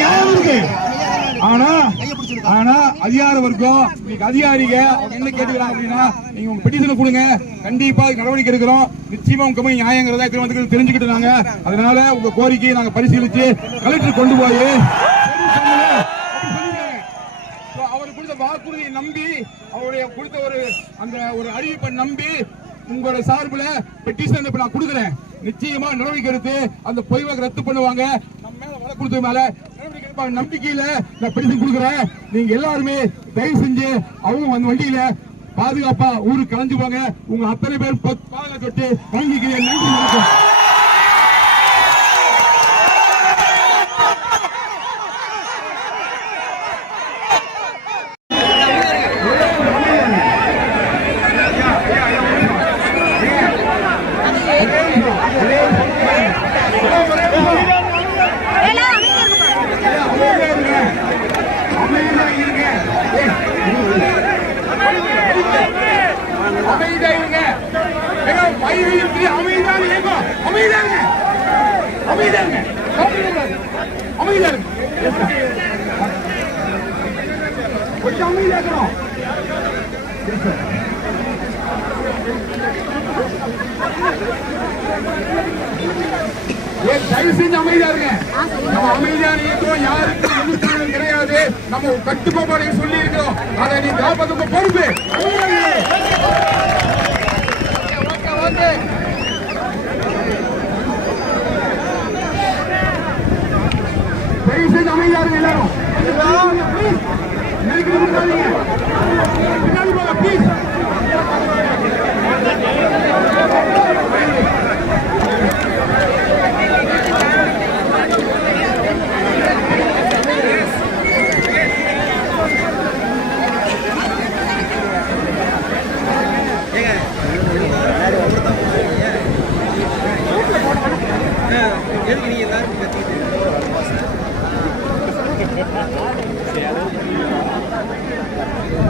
நியாயம் இருக்கு ஆனா ஆனா அதிகார வர்க்கம் இன்னைக்கு அதிகாரிக அவங்க என்ன கேட்டுக்கிறாங்க அப்படின்னா நீங்க உங்க பெட்டிஷனை கொடுங்க. கண்டிப்பா நடவடிக்கை எடுக்கிறோம். நிச்சயமா உங்க கம்பெனி நியாயங்கிறத இத்தனை வந்து தெரிஞ்சுக்கிட்டு நாங்க. அதனால உங்க கோரிக்கையை நாங்க பரிசீலிச்சு கலெக்டர் கொண்டு போய். So, அவர் கொடுத்த வாக்குறுதியை நம்பி அவருடைய கொடுத்த ஒரு அந்த ஒரு அறிவிப்பை நம்பி உங்களோட சார்புல பெட்டிஷன் இப்ப நான் கொடுக்குறேன். நிச்சயமா நடவடிக்கை எடுத்து அந்த பொய் ரத்து பண்ணுவாங்க. நம்ம மேல வழக்கு கொடுத்த மேல நம்பிக்கையில நான் பெட்டிஷன் கொடுக்குறேன் நீங்க எல்லாருமே தயவு செஞ்சு அவங்க அந்த வண்டியில பாதுகாப்பா ஊருக்கு கலந்து போங்க. உங்க அத்தனை பேர் பாதுகாத்து வாங்கிக்கிறேன் நன்றி வணக்கம். அமைதியா இருங்க ஏங்க, வயிறு இருக்கு, அமைதியா இருங்க. அமைதியா இருங்க. அமைதியா கொஞ்சம் அமைதியா இருக்கணும். தயவு செஞ்சு அமைதியா இருங்க நம்ம அமைதியான இயக்கம் நம்ம கட்டுப்பாடு சொல்லி இருக்கிறோம் அதை நீ காப்பதுக்கு பொறுப்பு அமைதியா இருங்க. Okay, okay. தயவு செஞ்சு அமைதியா இருங்க எல்லாரும் எதுக்கு நீங்க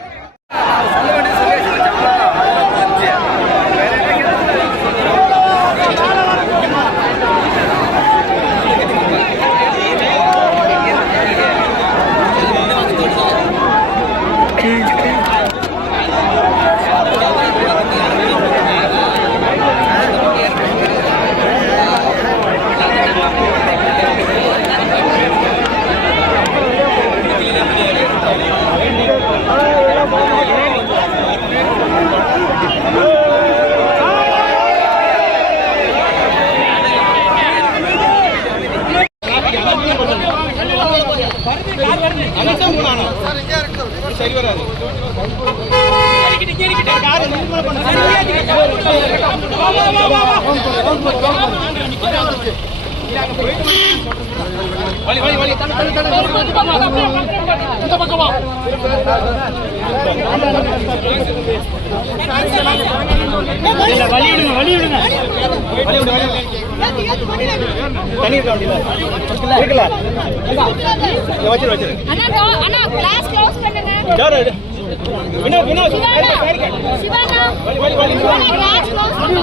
எல்லாரும் கத்திட்டு தண்ணி டோ- அண்ணா கிளாஸ் க்ளோஸ் பண்ணுங்க. சிவானா சிவானா கிளாஸ் க்ளோஸ் பண்ணுங்க சிவானா கிளாஸ்